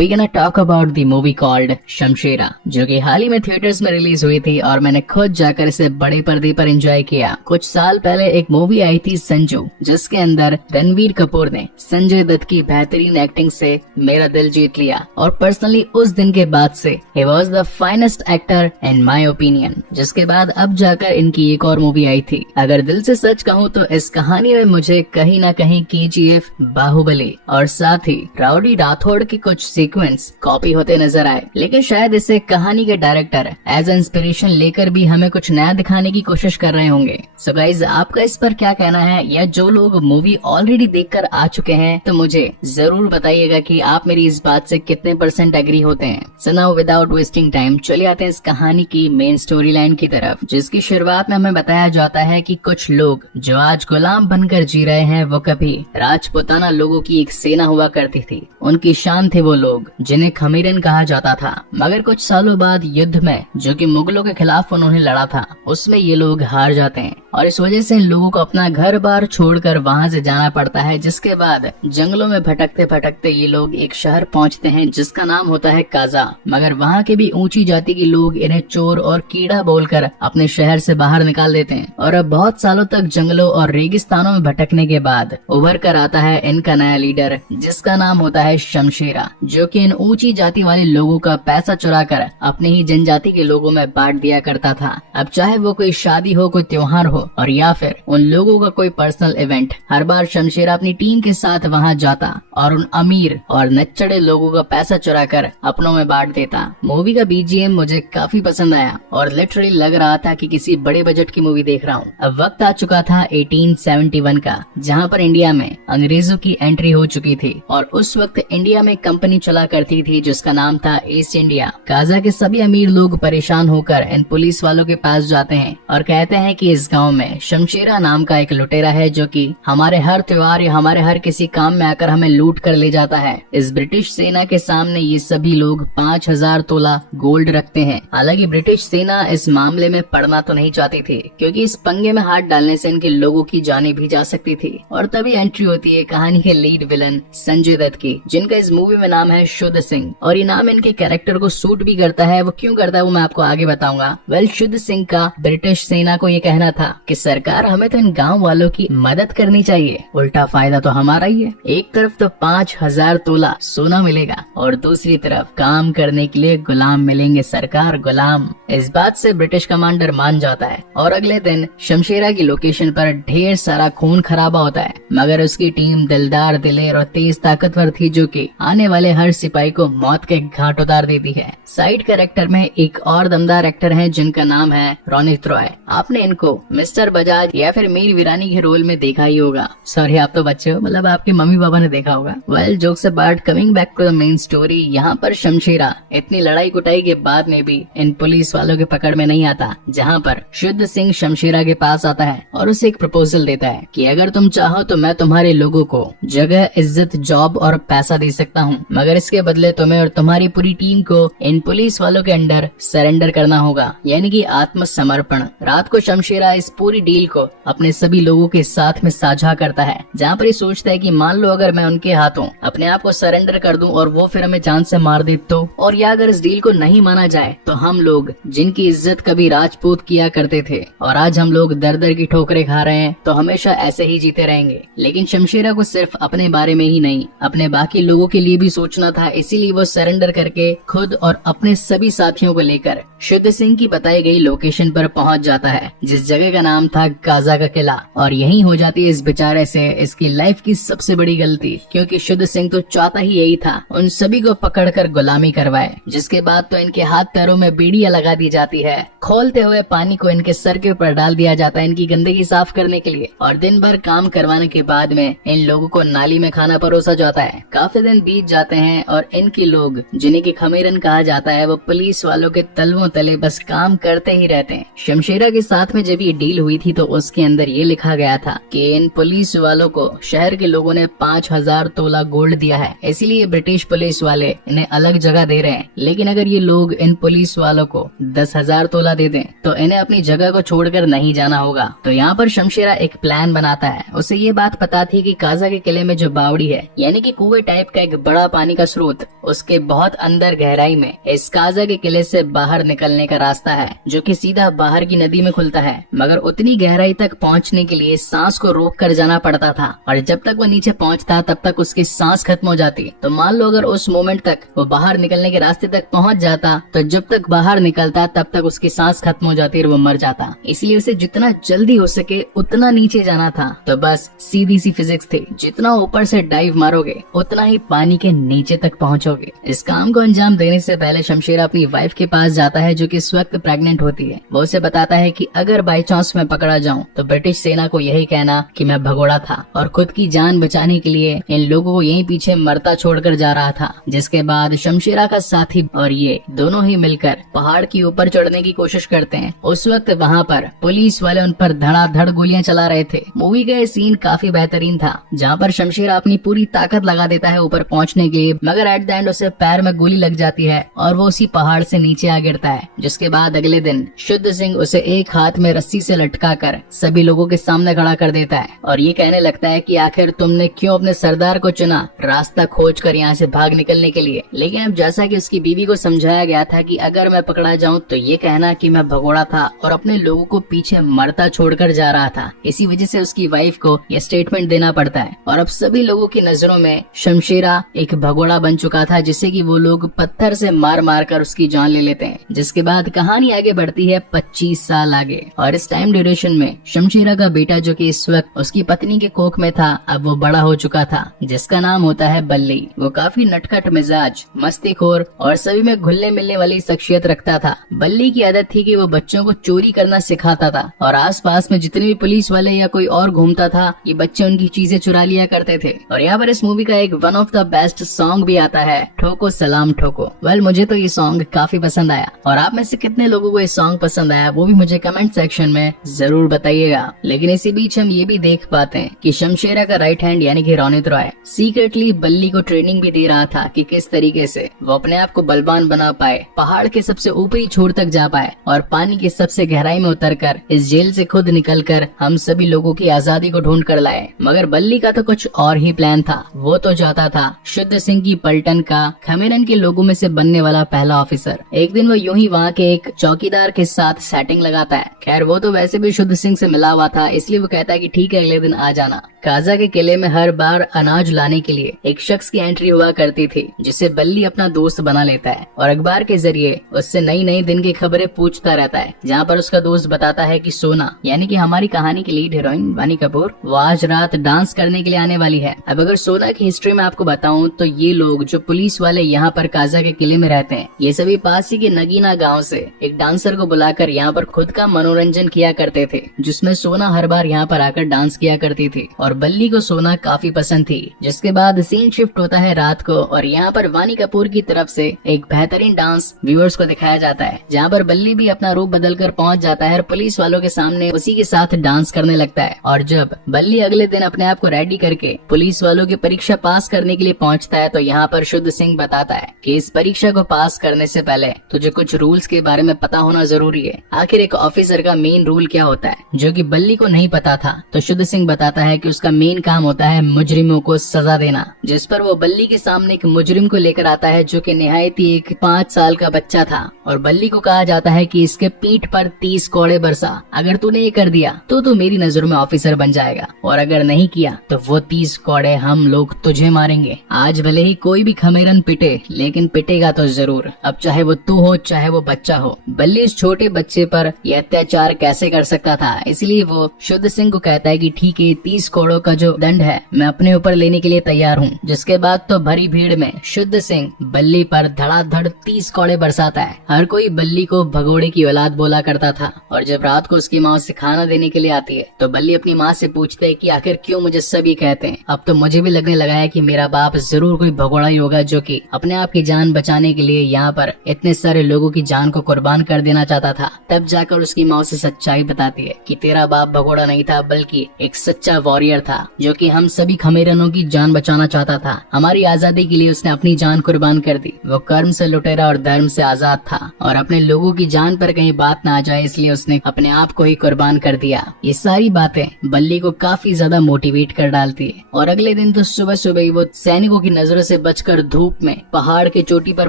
We gonna talk about the movie called Shamshera, जो कि हाल ही में थिएटर्स में रिलीज हुई थी और मैंने खुद जाकर इसे बड़े पर्दे पर एंजॉय किया। कुछ साल पहले एक मूवी आई थी संजू, जिसके अंदर रणवीर कपूर ने संजय दत्त की बेहतरीन एक्टिंग से मेरा दिल जीत लिया और पर्सनली उस दिन के बाद से he was the finest actor in my opinion. जिसके बाद अब जाकर इनकी एक और मूवी आई थी। अगर दिल से सच कहूँ तो इस कहानी में मुझे कहीं ना कहीं KGF, बाहुबली और साथ ही राउडी राठौड़ के कुछ सीक्वेंस कॉपी होते नजर आए, लेकिन शायद इसे कहानी के डायरेक्टर एज इंस्पिरेशन लेकर भी हमें कुछ नया दिखाने की कोशिश कर रहे होंगे। सो गाइज, आपका इस पर क्या कहना है, या जो लोग मूवी ऑलरेडी देखकर आ चुके हैं तो मुझे जरूर बताइएगा कि आप मेरी इस बात से कितने % एग्री होते हैं। So now without wasting time चलिए आते हैं इस कहानी की मेन स्टोरी लाइन की तरफ, जिसकी शुरुआत में हमें बताया जाता है कि कुछ लोग जो आज गुलाम बनकर जी रहे हैं वो कभी राजपूताना लोगों की एक सेना हुआ करती थी। उनकी शान थे वो लोग जिन्हें खमीरन कहा जाता था। मगर कुछ सालों बाद युद्ध में जो कि मुगलों के खिलाफ उन्होंने लड़ा था, उसमें ये लोग हार जाते हैं और इस वजह से इन लोगों को अपना घर बार छोड़कर वहाँ से जाना पड़ता है। जिसके बाद जंगलों में भटकते भटकते ये लोग एक शहर पहुँचते हैं जिसका नाम होता है काजा। मगर वहाँ के भी ऊंची जाति के लोग इन्हें चोर और कीड़ा बोलकर अपने शहर से बाहर निकाल देते हैं और अब बहुत सालों तक जंगलों और रेगिस्तानों में भटकने के बाद उभर कर आता है इनका नया लीडर, जिसका नाम होता है शमशेरा, जो कि इन ऊंची जाति वाले लोगों का पैसा चुरा कर अपने ही जनजाति के लोगों में बांट दिया करता था। अब चाहे वो कोई शादी हो, कोई त्योहार हो और या फिर उन लोगों का कोई पर्सनल इवेंट, हर बार शमशेरा अपनी टीम के साथ वहाँ जाता और उन अमीर और नच्चड़े लोगों का पैसा चुरा कर अपनों में बांट देता। मूवी का BGM मुझे काफी पसंद आया और लिटरली लग रहा था कि किसी बड़े बजट की मूवी देख रहा हूँ। अब वक्त आ चुका था 1871 का, जहाँ पर इंडिया में अंग्रेजों की एंट्री हो चुकी थी और उस वक्त इंडिया में कंपनी चला करती थी जिसका नाम था ईस्ट इंडिया। काजा के सभी अमीर लोग परेशान होकर इन पुलिस वालों के पास जाते हैं और कहते हैं कि इस गांव में शमशेरा नाम का एक लुटेरा है जो कि हमारे हर त्योहार या हमारे हर किसी काम में आकर हमें लूट कर ले जाता है। इस ब्रिटिश सेना के सामने ये सभी लोग 5000 तोला गोल्ड रखते हैं। हालांकि ब्रिटिश सेना इस मामले में पड़ना तो नहीं चाहती थी, क्योंकि इस पंगे में हाथ डालने से इनके लोगों की जानें भी जा सकती थी। और तभी एंट्री होती है कहानी के लीड विलन संजय दत्त की, जिनका इस मूवी में नाम है शुद्ध सिंह और ये नाम इनके कैरेक्टर को सूट भी करता है। वो क्यों करता है वो मैं आपको आगे बताऊंगा। शुद्ध सिंह का ब्रिटिश सेना को ये कहना था कि सरकार हमें तो इन गांव वालों की मदद करनी चाहिए, उल्टा फायदा तो हमारा ही है। एक तरफ तो 5000 तोला सोना मिलेगा और दूसरी तरफ काम करने के लिए गुलाम मिलेंगे, सरकार गुलाम। इस बात से ब्रिटिश कमांडर मान जाता है और अगले दिन शमशेरा की लोकेशन पर ढेर सारा खून खराबा होता है। मगर उसकी टीम दिलदार, दिलेर और तेज ताकतवर थी, जो कि आने वाले हर सिपाही को मौत के घाट उतार देती है। साइड कैरेक्टर में एक और दमदार एक्टर हैं जिनका नाम है रोनित रॉय। आपने इनको मिस्टर बजाज या फिर मीर वीरानी के रोल में देखा ही होगा। सॉरी, आप तो बच्चे हो, मतलब आपके मम्मी पापा ने देखा होगा। Well, jokes apart, coming back to the main story, यहाँ पर शमशेरा इतनी लड़ाई कुटाई के बाद में भी इन पुलिस वालों के पकड़ में नहीं आता, जहाँ पर शुद्ध सिंह शमशेरा के पास आता है और उसे एक प्रपोजल देता है कि अगर तुम चाहो तो मैं तुम्हारे लोगों को जगह, इज्जत, जॉब और पैसा दे सकता हूँ, मगर इसके बदले तुम्हें और तुम्हारी पूरी टीम को इन पुलिस वालों के अंडर सरेंडर करना होगा, यानी कि आत्मसमर्पण। रात को शमशेरा इस पूरी डील को अपने सभी लोगों के साथ में साझा करता है, जहाँ पर ये सोचता है कि मान लो अगर मैं उनके हाथों अपने आप को सरेंडर कर दूं और वो फिर हमें जान से मार दे तो, और या अगर इस डील को नहीं माना जाए तो हम लोग जिनकी इज्जत कभी राजपूत किया करते थे और आज हम लोग दर दर की ठोकरें खा रहे हैं, तो हमेशा ऐसे ही जीते रहेंगे। लेकिन शमशेरा को सिर्फ अपने बारे में ही नहीं, अपने बाकी लोगों के लिए भी सोचना था, इसीलिए वो सरेंडर करके खुद और अपने सभी साथियों को लेकर शुद्ध सिंह की बताई गई लोकेशन पर पहुंच जाता है, जिस जगह का नाम था काजा का किला। और यही हो जाती है इस बेचारे से इसकी लाइफ की सबसे बड़ी गलती, क्योंकि शुद्ध सिंह तो चाहता ही यही था, उन सभी को पकड़कर गुलामी करवाए। जिसके बाद तो इनके हाथ पैरों में बेड़ियां लगा दी जाती है, खोलते हुए पानी को इनके सर के ऊपर डाल दिया जाता है इनकी गंदगी साफ करने के लिए, और दिन भर काम करवाने के बाद में इन लोगों को नाली में खाना परोसा जाता है। काफी दिन बीत जाते हैं और इनके लोग, जिन्हें की खमीरन कहा जाता है, वो पुलिस वालों के तलवों तले बस काम करते ही रहते हैं। शमशेरा के साथ में जब ये डील हुई थी तो उसके अंदर ये लिखा गया था कि इन पुलिस वालों को शहर के लोगों ने 5000 तोला गोल्ड दिया है, इसीलिए ब्रिटिश पुलिस वाले इन्हें अलग जगह दे रहे हैं। लेकिन अगर ये लोग इन पुलिस वालों को 10,000 तोला दे दें तो इन्हें अपनी जगह को छोड़कर नहीं जाना होगा। तो यहाँ पर शमशेरा एक प्लान बनाता है। उसे ये बात पता थी कि काजा के किले में जो बावड़ी है, यानी कि कुएं टाइप का एक बड़ा पानी का स्रोत, उसके बहुत अंदर गहराई में इस काजा के किले से बाहर निकलने का रास्ता है, जो कि सीधा बाहर की नदी में खुलता है। मगर उतनी गहराई तक पहुंचने के लिए सांस को रोक कर जाना पड़ता था, और जब तक वो नीचे पहुंचता तब तक उसकी सांस खत्म हो जाती। तो मान लो अगर उस मोमेंट तक वो बाहर निकलने के रास्ते तक पहुंच जाता तो जब तक बाहर निकलता तब तक उसकी सांस खत्म हो जाती और वो मर जाता। इसलिए उसे जितना जल्दी हो सके उतना नीचे जाना था। तो बस सीधी सी फिजिक्स थी, जितना ऊपर से डाइव मारोगे उतना ही पानी के नीचे तक पहुंचोगे। इस काम को अंजाम देने से पहले शमशेरा अपनी वाइफ के पास जाता है, जो कि इस वक्त प्रेग्नेंट होती है। वो उसे बताता है कि अगर बाई चांस मैं पकड़ा जाऊं तो ब्रिटिश सेना को यही कहना कि मैं भगोड़ा था और खुद की जान बचाने के लिए इन लोगों को यहीं पीछे मरता छोड़कर जा रहा था। जिसके बाद शमशेरा का साथी और ये दोनों ही मिलकर पहाड़ की ऊपर चढ़ने की कोशिश करते हैं। उस वक्त वहाँ पर पुलिस वाले उन पर धड़ाधड़ गोलियां चला रहे थे। मूवी का ये सीन काफी बेहतरीन था, जहाँ पर शमशेरा अपनी पूरी ताकत लगा देता है ऊपर पहुँचने के लिए, मगर एट द एंड उसे पैर में गोली लग जाती है और वो उसी पहाड़ से नीचे आ गिरता है। जिसके बाद अगले दिन शुद्ध सिंह उसे एक हाथ में रस्सी से लटका कर सभी लोगों के सामने खड़ा कर देता है और ये कहने लगता है कि आखिर तुमने क्यों अपने सरदार को चुना, रास्ता खोज कर यहाँ से भाग निकलने के लिए। लेकिन अब जैसा कि उसकी बीवी को समझाया गया था कि अगर मैं पकड़ा जाऊं तो ये कहना कि मैं भगोड़ा था और अपने लोगों को पीछे मरता छोड़कर जा रहा था। इसी वजह से उसकी वाइफ को यह स्टेटमेंट देना पड़ता है। और अब सभी लोगों की नजरों में शमशेरा एक भगोड़ा बन चुका था, जिसे कि वो लोग पत्थर से मार मार कर उसकी जान ले लेते हैं। जिसके बाद कहानी आगे बढ़ती है 25 साल आगे, और इस टाइम ड्यूरेशन में शमशेरा का बेटा, जो कि इस वक्त उसकी पत्नी के कोख में था, अब वो बड़ा हो चुका था, जिसका नाम होता है बल्ली। वो काफी नटखट मिजाज, मस्तीखोर और सभी में घुलने मिलने वाली शख्सियत रखता था। बल्ली की आदत थी कि वो बच्चों को चोरी करना सिखाता था और आसपास में जितने भी पुलिस वाले या कोई और घूमता था, ये बच्चे उनकी चीजें चुरा लिया करते थे। और यहाँ पर इस मूवी का एक one of the best song भी आता है, ठोको सलाम ठोको। वेल, मुझे तो ये सॉन्ग काफी पसंद आया, और आप में से कितने लोगों को ये सॉन्ग पसंद आया वो भी मुझे कमेंट सेक्शन में जरूर बताइएगा। लेकिन इसी बीच हम ये भी देख पाते हैं कि शमशेरा का राइट हैंड यानी कि रोनित रॉय सीक्रेटली बल्ली को ट्रेनिंग भी दे रहा था कि किस तरीके से वो अपने आप को बलवान बना पाए, पहाड़ के सबसे ऊपरी छोर तक जा पाए और पानी की सबसे गहराई में उतरकर इस जेल से खुद निकलकर हम सभी लोगों की आजादी को ढूंढ कर लाए। मगर बल्ली का तो कुछ और ही प्लान था। वो तो चाहता था शुद्ध सिंह की पलटन का खमेरन के लोगों में से बनने वाला पहला ऑफिसर। एक दिन वो यूं ही वहाँ के एक चौकीदार के साथ सेटिंग लगाता है। खैर, वो तो वैसे भी शुद्ध सिंह से मिला हुआ था, इसलिए वो कहता है कि ठीक है, अगले दिन आ जाना। काजा के किले में हर बार अनाज लाने के लिए एक शख्स की एंट्री हुआ करती थी, जिसे बल्ली अपना दोस्त बना लेता है और अखबार के जरिए उससे नई नई दिन की खबरें पूछता रहता है। जहाँ पर उसका दोस्त बताता है कि सोना, यानी कि हमारी कहानी की लीड हीरोइन वानी कपूर, वो आज रात डांस करने के लिए आने वाली है। अब अगर सोना की हिस्ट्री में आपको बताऊं तो ये लोग जो पुलिस वाले यहाँ पर काजा के किले में रहते हैं, ये सभी पास ही के नगीना गाँव से एक डांसर को बुलाकर यहाँ पर खुद का मनोरंजन किया करते थे, जिसमें सोना हर बार यहाँ पर आकर डांस किया करती थी और बल्ली को सोना काफी पसंद थी। जिसके बाद सीन शिफ्ट होता है रात को और यहाँ पर वानी कपूर की तरफ से एक बेहतरीन डांस व्यूअर्स को दिखाया जाता है, जहाँ पर बल्ली भी अपना रूप बदलकर पहुंच जाता है और पुलिस वालों के सामने उसी के साथ डांस करने लगता है। और जब बल्ली अगले दिन अपने आप को रेडी करके पुलिस वालों की परीक्षा पास करने के लिए पहुंचता है तो यहाँ पर शुद्ध सिंह बताता है कि इस परीक्षा को पास करने से पहले तुझे कुछ रूल्स के बारे में पता होना जरूरी है। आखिर एक ऑफिसर का मेन रूल क्या होता है, जो कि बल्ली को नहीं पता था। तो शुद्ध सिंह बताता है कि उसका मेन काम होता है मुजरिमों को सजा देना, जिस पर वो बल्ली के सामने एक मुजरिम को लेकर आता है, जो कि निहायत ही एक 5 साल का बच्चा था। और बल्ली को कहा जाता है कि इसके पीठ पर 30 कोड़े बरसा, अगर तूने ये कर दिया तो तू मेरी नजरों में ऑफिसर बन जाएगा, और अगर नहीं किया तो वो 30 कोड़े हम लोग तुझे मारेंगे। आज भले ही कोई भी खमेरन पिटे, लेकिन पिटेगा तो जरूर, अब चाहे वो तू हो चाहे वो बच्चा हो। बल्ली इस छोटे बच्चे पर यह अत्याचार कैसे कर सकता था, इसलिए वो शुद्ध सिंह को कहता है कि ठीक है, 30 कोड़ों करोड़ों का जो दंड है मैं अपने ऊपर लेने के लिए तैयार हूँ। जिसके बाद तो भरी भीड़ में शुद्ध सिंह बल्ली पर धड़ाधड़ 30 कौड़े बरसाता है। हर कोई बल्ली को भगोड़े की औलाद बोला करता था और जब रात को उसकी माँ उसे खाना देने के लिए आती है तो बल्ली अपनी माँ से पूछते है कि आखिर क्यों मुझे सब ये कहते हैं। अब तो मुझे भी लगने लगा है कि मेरा बाप जरूर कोई भगोड़ा ही होगा जो कि अपने आप की जान बचाने के लिए यहाँ पर इतने सारे लोगों की जान को कुर्बान कर देना चाहता था। तब जाकर उसकी माँ उसे सच्चाई बताती है कि तेरा बाप भगोड़ा नहीं था बल्कि एक सच्चा वॉरियर था जो कि हम सभी खमेरनों की जान बचाना चाहता था। हमारी आजादी के लिए उसने अपनी जान कुर्बान कर दी। वो कर्म से लुटेरा और धर्म से आजाद था और अपने लोगों की जान पर कहीं बात ना आ जाए इसलिए उसने अपने आप को ही कुर्बान कर दिया। ये सारी बातें बल्ली को काफी ज्यादा मोटिवेट कर डालती है और अगले दिन तो सुबह सुबह ही वो सैनिकों की नजरों से बचकर धूप में पहाड़ के चोटी पर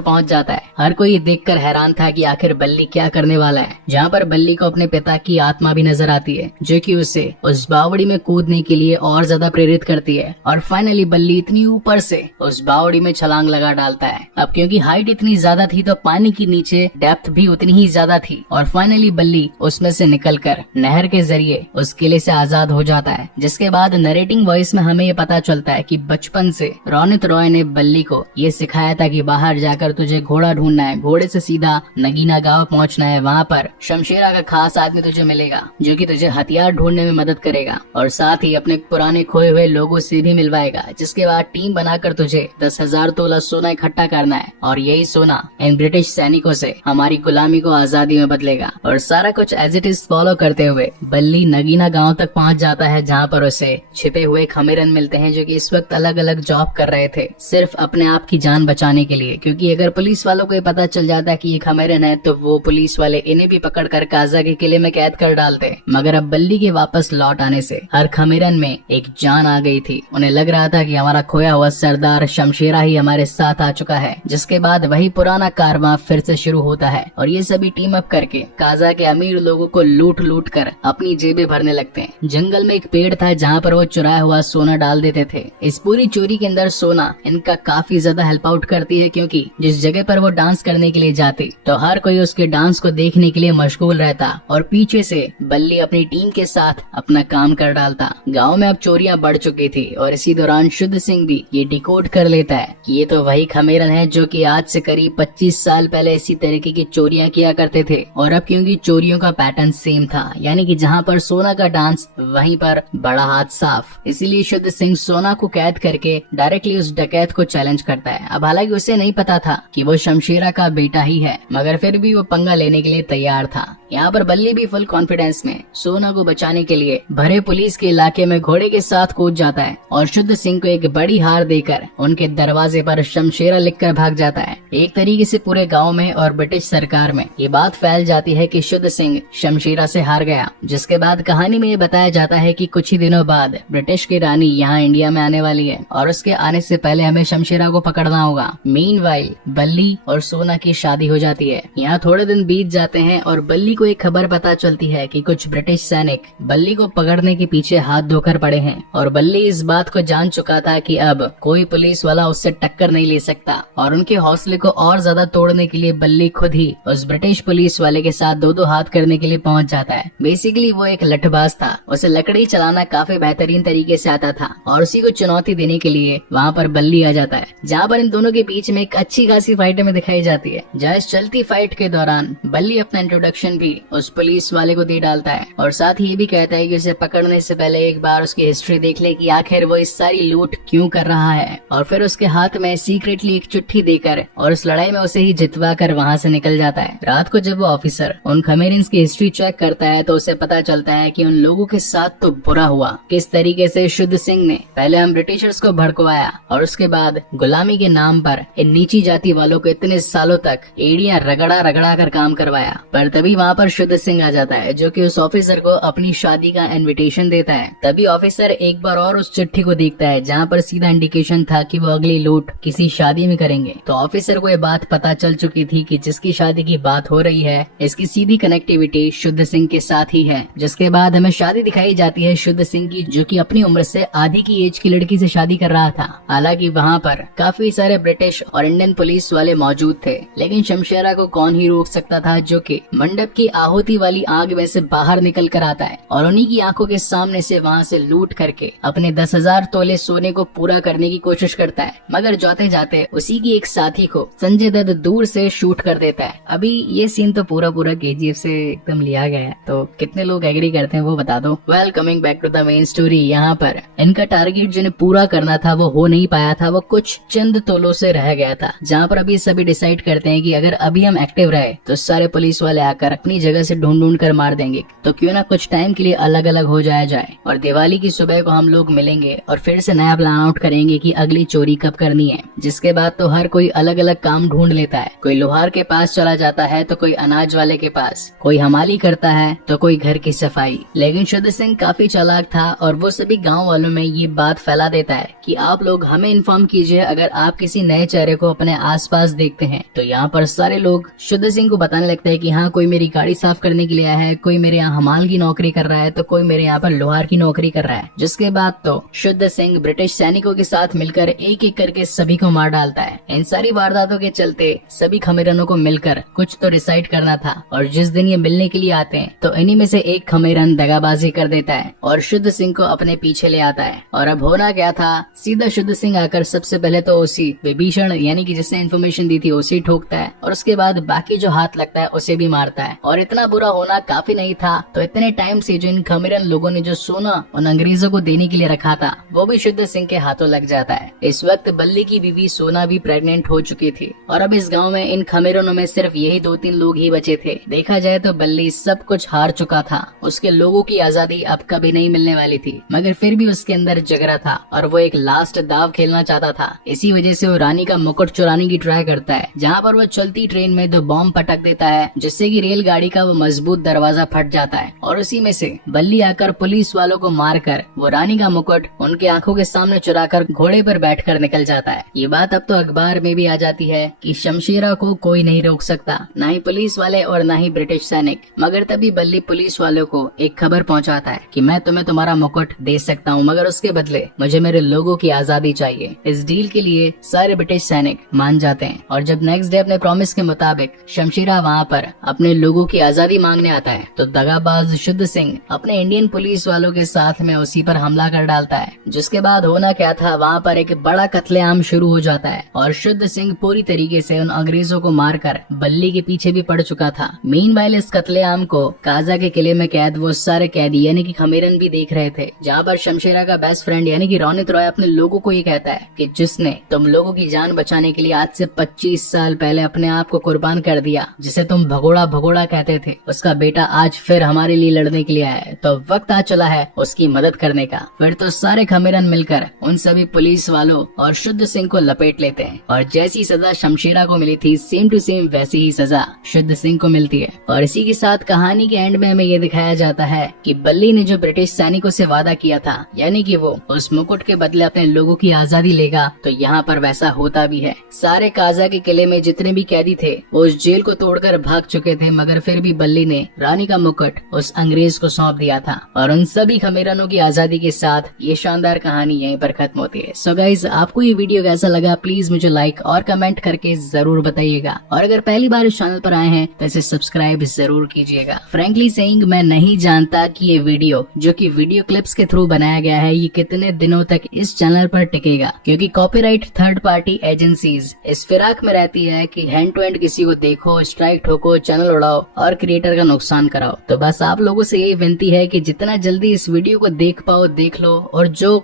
पहुंच जाता है। हर कोई ये देखकर हैरान था कि आखिर बल्ली क्या करने वाला है। जहाँ पर बल्ली को अपने पिता की आत्मा भी नजर आती है जो कि उसे उस बावड़ी में कूदने के लिए और ज्यादा प्रेरित करती है और फाइनली बल्ली इतनी ऊपर से उस बावड़ी में छलांग लगा डालता है। अब क्योंकि हाइट इतनी ज्यादा थी तो पानी के नीचे डेप्थ भी उतनी ही ज्यादा थी और फाइनली बल्ली उसमें से निकलकर नहर के जरिए उस किले से आजाद हो जाता है। जिसके बाद नरेटिंग वॉइस में हमें ये पता चलता है कि बचपन से रोनित रॉय ने बल्ली को ये सिखाया था कि बाहर जाकर तुझे घोड़ा ढूंढना है, घोड़े से सीधा नगीना गांव पहुंचना है। वहाँ पर शमशेरा का खास आदमी तुझे मिलेगा जो कि तुझे हथियार ढूंढने में मदद करेगा और साथ ही अपने पुराने खोए हुए लोगों से भी मिलवाएगा। जिसके बाद टीम बनाकर तुझे 10,000 तोला सोना इकट्ठा करना है और यही सोना इन ब्रिटिश सैनिकों से हमारी गुलामी को आजादी में बदलेगा। और सारा कुछ एज इट इज फॉलो करते हुए बल्ली नगीना गांव तक पहुंच जाता है जहां पर उसे छिपे हुए खमेरन मिलते हैं जो कि इस वक्त अलग अलग जॉब कर रहे थे सिर्फ अपने आप की जान बचाने के लिए। क्योंकि अगर पुलिस वालों को पता चल जाता है कि ये खमेरन है तो वो पुलिस वाले इन्हें भी पकड़ कर काजा के किले में कैद कर डालते। मगर अब बल्ली के वापस लौट आने से हर खमेरन में एक जान आ गई थी। उन्हें लग रहा था कि हमारा खोया हुआ सरदार शमशेरा ही हमारे साथ आ चुका है। जिसके बाद वही पुराना कारवां फिर से शुरू होता है और ये सभी टीम अप करके काजा के अमीर लोगों को लूट लूट कर अपनी जेबें भरने लगते हैं। जंगल में एक पेड़ था जहाँ पर वो चुराया हुआ सोना डाल देते थे। इस पूरी चोरी के अंदर सोना इनका काफी ज्यादा हेल्प आउट करती है क्योंकि जिस जगह पर वो डांस करने के लिए जाती तो हर कोई उसके डांस को देखने के लिए मशगूल रहता और पीछे से बल्ली अपनी टीम के साथ अपना काम कर डालता। गाँव में अब चोरियां बढ़ चुकी थी और इसी दौरान शुद्ध सिंह भी ये डिकोड कर लेता है कि ये तो वही खमेरन है जो कि आज से करीब 25 साल पहले इसी तरीके की चोरियां किया करते थे। और अब क्योंकि चोरियों का पैटर्न सेम था यानी कि जहाँ पर सोना का डांस वहीं पर बड़ा हाथ साफ, इसीलिए शुद्ध सिंह सोना को कैद करके डायरेक्टली उस डकैत को चैलेंज करता है। अब हालांकि उसे नहीं पता था कि वो शमशेरा का बेटा ही है मगर फिर भी वो पंगा लेने के लिए तैयार था। यहाँ पर बल्ली भी फुल कॉन्फिडेंस में सोना को बचाने के लिए भरे पुलिस के इलाके में घोड़े के साथ कूद जाता है और शुद्ध सिंह को एक बड़ी हार देकर उनके दरवाजे पर शमशेरा लिखकर भाग जाता है। एक तरीके से पूरे गांव में और ब्रिटिश सरकार में ये बात फैल जाती है कि शुद्ध सिंह शमशेरा से हार गया। जिसके बाद कहानी में ये बताया जाता है कि कुछ ही दिनों बाद ब्रिटिश की रानी यहाँ इंडिया में आने वाली है और उसके आने से पहले हमें शमशेरा को पकड़ना होगा। मीनवाइल बल्ली और सोना की शादी हो जाती है। यहाँ थोड़े दिन बीत जाते हैं और बल्ली को एक खबर पता चलती है कि कुछ ब्रिटिश सैनिक बल्ली को पकड़ने के पीछे हाथ धोकर पड़े हैं और बल्ली इस बात को जान चुका था कि अब कोई पुलिस वाला उससे टक्कर नहीं ले सकता और उनके हौसले को और ज्यादा तोड़ने के लिए बल्ली खुद ही उस ब्रिटिश पुलिस वाले के साथ दो हाथ करने के लिए पहुंच जाता है। बेसिकली वो एक लठबाज था, उसे लकड़ी चलाना काफी बेहतरीन तरीके से आता था और उसी को चुनौती देने के लिए वहाँ पर बल्ली आ जाता है जहाँ पर इन दोनों के बीच में एक अच्छी खासी फाइट में दिखाई जाती है। जहाँ इस चलती फाइट के दौरान बल्ली अपना इंट्रोडक्शन भी उस पुलिस वाले को दे डालता है और साथ ही ये भी कहता है कि उसे पकड़ने से पहले एक बार उसकी हिस्ट्री देख ले कि आखिर वो इस सारी लूट क्यों कर रहा है और फिर उसके हाथ में सीक्रेटली एक चिट्ठी देकर और उस लड़ाई में उसे ही जितवा कर वहाँ से निकल जाता है। रात को जब वो ऑफिसर उन खमेरियंस की हिस्ट्री चेक करता है तो उसे पता चलता है कि उन लोगों के साथ तो बुरा हुआ। किस तरीके से शुद्ध सिंह ने पहले हम ब्रिटिशर्स को भड़कवाया और उसके बाद गुलामी के नाम पर इन नीची जाति वालों को इतने सालों तक एड़ियां रगड़ा रगड़ा कर काम करवाया। पर तभी वहाँ पर शुद्ध सिंह आ जाता है जो कि उस ऑफिसर को अपनी शादी का इनविटेशन देता है। तभी ऑफिसर एक बार और उस चिट्ठी को देखता है जहाँ पर सीधा इंडिकेशन था कि वो अगली लूट किसी शादी में करेंगे। तो ऑफिसर को ये बात पता चल चुकी थी कि जिसकी शादी की बात हो रही है इसकी सीधी कनेक्टिविटी शुद्ध सिंह के साथ ही है। जिसके बाद हमें शादी दिखाई जाती है शुद्ध सिंह की जो कि अपनी उम्र से आधी की एज की लड़की से शादी कर रहा था। हालांकि वहाँ पर काफी सारे ब्रिटिश और इंडियन पुलिस वाले मौजूद थे लेकिन शमशेरा को कौन ही रोक सकता था जो कि मंडप उसकी आहुति वाली आग में से बाहर निकल कर आता है और उन्हीं की आंखों के सामने से वहाँ से लूट करके अपने 10,000 तोले सोने को पूरा करने की कोशिश करता है, मगर जाते जाते उसी की एक साथी को संजय दत्त दूर से शूट कर देता है। अभी ये सीन तो पूरा KGF से एकदम लिया गया है, तो कितने लोग एग्री करते हैं वो बता दो। Well, coming back to the main story, यहाँ पर इनका टारगेट जिन्हें पूरा करना था वो हो नहीं पाया था, वो कुछ चंद तोलों से रह गया था। जहाँ पर अभी सभी डिसाइड करते हैं कि अगर अभी हम एक्टिव रहे तो सारे पुलिस वाले आकर अपनी जगह से ढूंढ ढूंढ कर मार देंगे, तो क्यों ना कुछ टाइम के लिए अलग अलग हो जाया जाए और दिवाली की सुबह को हम लोग मिलेंगे और फिर से नया प्लान आउट करेंगे कि अगली चोरी कब करनी है। जिसके बाद तो हर कोई अलग अलग काम ढूंढ लेता है, कोई लोहार के पास चला जाता है तो कोई अनाज वाले के पास, कोई हमाली करता है तो कोई घर की सफाई। लेकिन शुद्ध सिंह काफी चालाक था और वो सभी गाँव वालों में ये बात फैला देता है कि आप लोग हमें इन्फॉर्म कीजिए अगर आप किसी नए चेहरे को अपने आसपास देखते हैं। तो यहाँ पर सारे लोग शुद्ध सिंह को बताने लगते हैं कि हाँ, कोई मेरी गाड़ी साफ करने के लिए आया है, कोई मेरे यहाँ हमाल की नौकरी कर रहा है, तो कोई मेरे यहाँ पर लोहार की नौकरी कर रहा है। जिसके बाद तो शुद्ध सिंह ब्रिटिश सैनिकों के साथ मिलकर एक एक करके सभी को मार डालता है। इन सारी वारदातों के चलते सभी खमेरनों को मिलकर कुछ तो डिसाइड करना था और जिस दिन ये मिलने के लिए आते हैं तो इन्हीं में से एक खमेरन दगाबाजी कर देता है और शुद्ध सिंह को अपने पीछे ले आता है। और अब होना क्या था, सीधा शुद्ध सिंह आकर सबसे पहले तो ओसी विभीषण यानी कि जिसने इन्फॉर्मेशन दी थी उसे ठोकता है और उसके बाद बाकी जो हाथ लगता है उसे भी मारता है। और इतना बुरा होना काफी नहीं था, तो इतने टाइम से जो इन खमेरन लोगों ने जो सोना उन अंग्रेजों को देने के लिए रखा था वो भी शुद्ध सिंह के हाथों लग जाता है। इस वक्त बल्ली की बीवी सोना भी प्रेग्नेंट हो चुकी थी और अब इस गाँव में इन खमेरनों में सिर्फ यही 2-3 लोग ही बचे थे। देखा जाए तो बल्ली सब कुछ हार चुका था, उसके लोगों की आजादी अब कभी नहीं मिलने वाली थी, मगर फिर भी उसके अंदर जगरा था और वो एक लास्ट दाव खेलना चाहता था। इसी वजह से वो रानी का मुकुट चुराने की ट्राई करता है, जहाँ पर वो चलती ट्रेन में 2 बॉम्ब पटक देता है जिससे कि रेलगाड़ी का वो मजबूत दरवाजा फट जाता है और उसी में से बल्ली आकर पुलिस वालों को मारकर वो रानी का मुकुट उनके आंखों के सामने चुराकर घोड़े पर बैठकर निकल जाता है। ये बात अब तो अखबार में भी आ जाती है कि शमशेरा को कोई नहीं रोक सकता, न ही पुलिस वाले और न ही ब्रिटिश सैनिक। मगर तभी बल्ली पुलिस वालों को एक खबर पहुंचाता है कि मैं तुम्हें तुम्हारा मुकुट दे सकता हूं, मगर उसके बदले मुझे मेरे लोगों की आजादी चाहिए। इस डील के लिए सारे ब्रिटिश सैनिक मान जाते हैं और जब नेक्स्ट डे अपने प्रॉमिस के मुताबिक शमशेरा वहाँ पर अपने लोगों की आजादी मांगने आता है तो दगाबाज शुद्ध सिंह अपने इंडियन पुलिस वालों के साथ में उसी पर हमला कर डालता है। जिसके बाद होना क्या था, वहाँ पर एक बड़ा कत्लेआम शुरू हो जाता है और शुद्ध सिंह पूरी तरीके से उन अंग्रेजों को मारकर बल्ली के पीछे भी पड़ चुका था। मीनवाइल इस कत्लेआम को काजा के किले में कैद वो सारे कैदी यानी कि खमेरन भी देख रहे थे, जहाँ पर शमशेरा का बेस्ट फ्रेंड यानी कि रोनित रॉय अपने लोगों को ये कहता है कि जिसने तुम लोगों की जान बचाने के लिए आज से 25 साल पहले अपने आप को कुर्बान कर दिया, जिसे तुम भगोड़ा भगोड़ा कहते थे, उसका बेटा आज फिर हमारे लिए लड़ने के लिए आया है, तो वक्त आ चला है उसकी मदद करने का। फिर तो सारे खमेरन मिलकर उन सभी पुलिस वालों और शुद्ध सिंह को लपेट लेते हैं और जैसी सजा शमशेरा को मिली थी सेम टू सेम वैसी ही सजा शुद्ध सिंह को मिलती है। और इसी के साथ कहानी के एंड में हमें ये दिखाया जाता है कि बल्ली ने जो ब्रिटिश सैनिकों से वादा किया था, यानी कि वो उस मुकुट के बदले अपने लोगों की आजादी लेगा, तो यहाँ पर वैसा होता भी है। सारे काजा के किले में जितने भी कैदी थे वो उस जेल को तोड़कर भाग चुके थे, मगर फिर भी बल्ली ने रानी का मुकुट उस अंग्रेज को सौंप दिया था और उन सभी खमेरनों की आजादी के साथ ये शानदार कहानी यहीं पर खत्म होती है। सो गाइज, आपको ये वीडियो कैसा लगा प्लीज मुझे लाइक और कमेंट करके जरूर बताइएगा और अगर पहली बार इस चैनल पर आए हैं तो इसे सब्सक्राइब जरूर कीजिएगा। फ्रैंकली सेइंग, मैं नहीं जानता कि ये वीडियो जो कि वीडियो क्लिप्स के थ्रू बनाया गया है ये कितने दिनों तक इस चैनल पर टिकेगा, क्योंकि कॉपीराइट थर्ड पार्टी एजेंसीज इस फिराक में रहती है कि हैंड टू हैंड किसी को देखो, स्ट्राइक ठोको, चैनल उड़ाओ और क्रिएटर का नुकसान कराओ। तो बस आप लोगों से यही विनती है कि जितना जल्दी इस वीडियो को देख पाओ देख लो और जो